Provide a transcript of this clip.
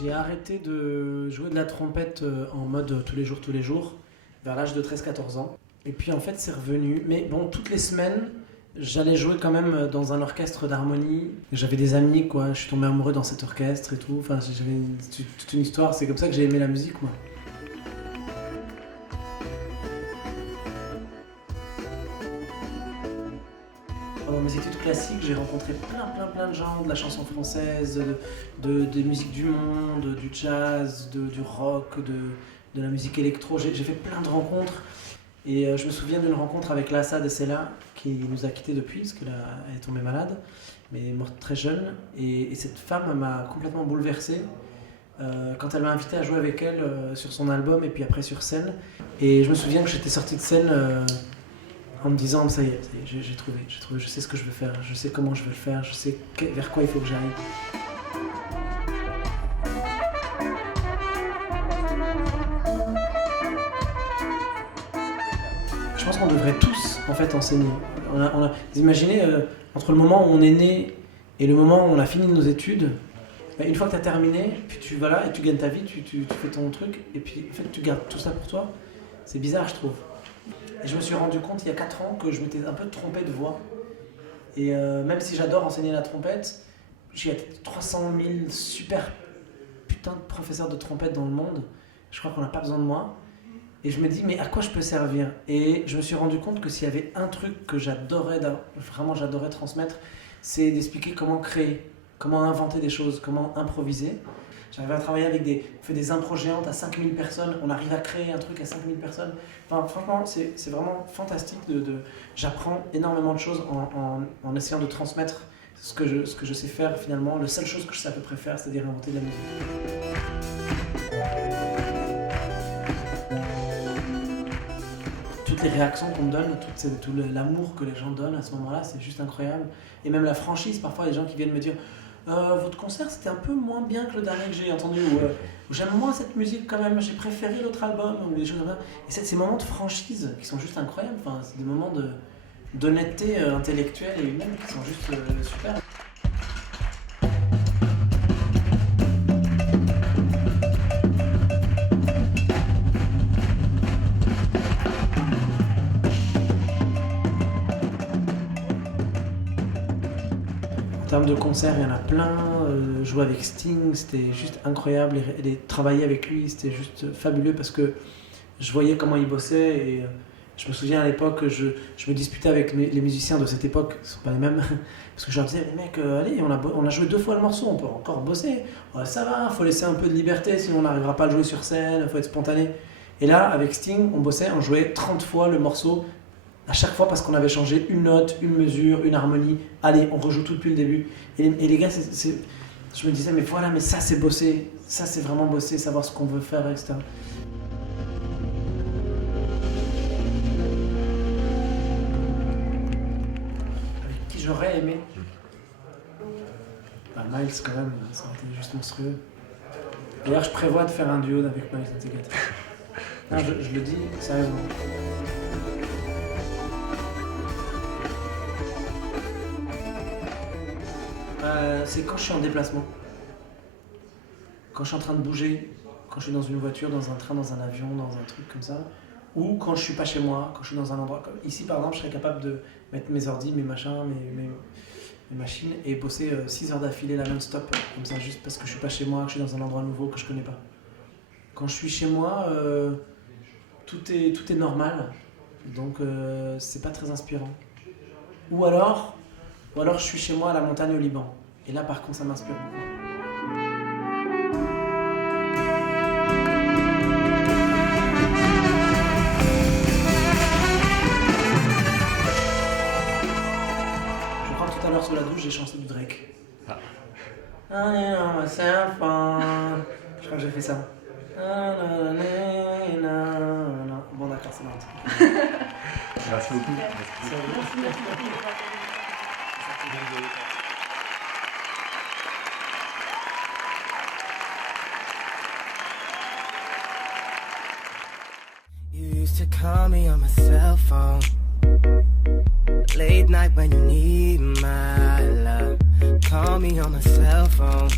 J'ai arrêté de jouer de la trompette en mode tous les jours, vers l'âge de 13-14 ans. Et puis en fait c'est revenu. Mais bon, toutes les semaines, j'allais jouer quand même dans un orchestre d'harmonie. J'avais des amis, quoi. Je suis tombé amoureux dans cet orchestre et tout. Enfin, j'avais toute une histoire. C'est comme ça que j'ai aimé la musique, moi. Pendant mes études classiques, j'ai rencontré plein de gens, de la chanson française, de musique du monde, du jazz, du rock, de la musique électro. J'ai fait plein de rencontres. Et je me souviens d'une rencontre avec Lassa Dessela, qui nous a quittés depuis, parce qu'elle est tombée malade, mais elle est morte très jeune. Et cette femme m'a complètement bouleversé quand elle m'a invité à jouer avec elle sur son album et puis après sur scène. Et je me souviens que j'étais sorti de scène en me disant ça y est, j'ai trouvé, je sais ce que je veux faire, je sais comment je veux le faire, je sais vers quoi il faut que j'aille. Je pense qu'on devrait tous en fait enseigner. Vous imaginez entre le moment où on est né et le moment où on a fini nos études, une fois que tu as terminé, puis tu vas là et tu gagnes ta vie, tu fais ton truc et puis en fait tu gardes tout ça pour toi. C'est bizarre, je trouve. Et je me suis rendu compte il y a 4 ans que je m'étais un peu trompé de voix. Et même si j'adore enseigner la trompette, j'ai 300 000 super putain de professeurs de trompette dans le monde. Je crois qu'on n'a pas besoin de moi. Et je me dis, mais à quoi je peux servir? Et je me suis rendu compte que s'il y avait un truc que j'adorais transmettre, c'est d'expliquer comment créer, comment inventer des choses, comment improviser. J'arrive à travailler avec on fait des impros géantes à 5000 personnes, on arrive à créer un truc à 5000 personnes. Enfin, franchement, c'est vraiment fantastique. J'apprends énormément de choses en essayant de transmettre ce que je sais faire finalement. La seule chose que je sais à peu près faire, c'est-à-dire inventer de la musique. Toutes les réactions qu'on me donne, tout l'amour que les gens donnent à ce moment-là, c'est juste incroyable. Et même la franchise, parfois, les gens qui viennent me dire votre concert c'était un peu moins bien que le dernier que j'ai entendu, ou j'aime moins cette musique quand même, j'ai préféré l'autre album, ou des choses comme ça. Et c'est ces moments de franchise qui sont juste incroyables, enfin, c'est des moments d'honnêteté intellectuelle et humaine qui sont juste super. En termes de concerts, il y en a plein. Jouer avec Sting, c'était juste incroyable. Et travailler avec lui, c'était juste fabuleux parce que je voyais comment il bossait. Et je me souviens à l'époque, je me disputais avec les musiciens de cette époque, ce ne sont pas les mêmes. Parce que je leur disais, mais mec, allez, on a joué 2 fois le morceau, on peut encore bosser. Ouais, ça va, il faut laisser un peu de liberté, sinon on n'arrivera pas à le jouer sur scène, il faut être spontané. Et là, avec Sting, on bossait, on jouait 30 fois le morceau. À chaque fois parce qu'on avait changé une note, une mesure, une harmonie. Allez, on rejoue tout depuis le début. Et les gars, je me disais, mais voilà, mais ça c'est bosser. Ça c'est vraiment bosser, savoir ce qu'on veut faire, etc. Avec qui j'aurais aimé Miles quand même, ça aurait été juste monstrueux. D'ailleurs, je prévois de faire un duo avec Miles Navigator. Non, je le dis sérieusement. C'est quand je suis en déplacement, quand je suis en train de bouger, quand je suis dans une voiture, dans un train, dans un avion, dans un truc comme ça, ou quand je suis pas chez moi, quand je suis dans un endroit comme ici par exemple, je serais capable de mettre mes ordis, mes machins, mes machines et bosser 6 heures d'affilée là non-stop, comme ça, juste parce que je suis pas chez moi, que je suis dans un endroit nouveau que je connais pas. Quand je suis chez moi, tout est normal, donc c'est pas très inspirant. Ou alors je suis chez moi à la montagne au Liban. Et là, par contre, ça m'inspire beaucoup. Je crois que tout à l'heure, sous la douche, j'ai chanté du Drake. Je crois que j'ai fait ça. Bon, d'accord, c'est bon. Merci beaucoup. You used to call me on my cell phone, late night when you need my love. Call me on my cell phone.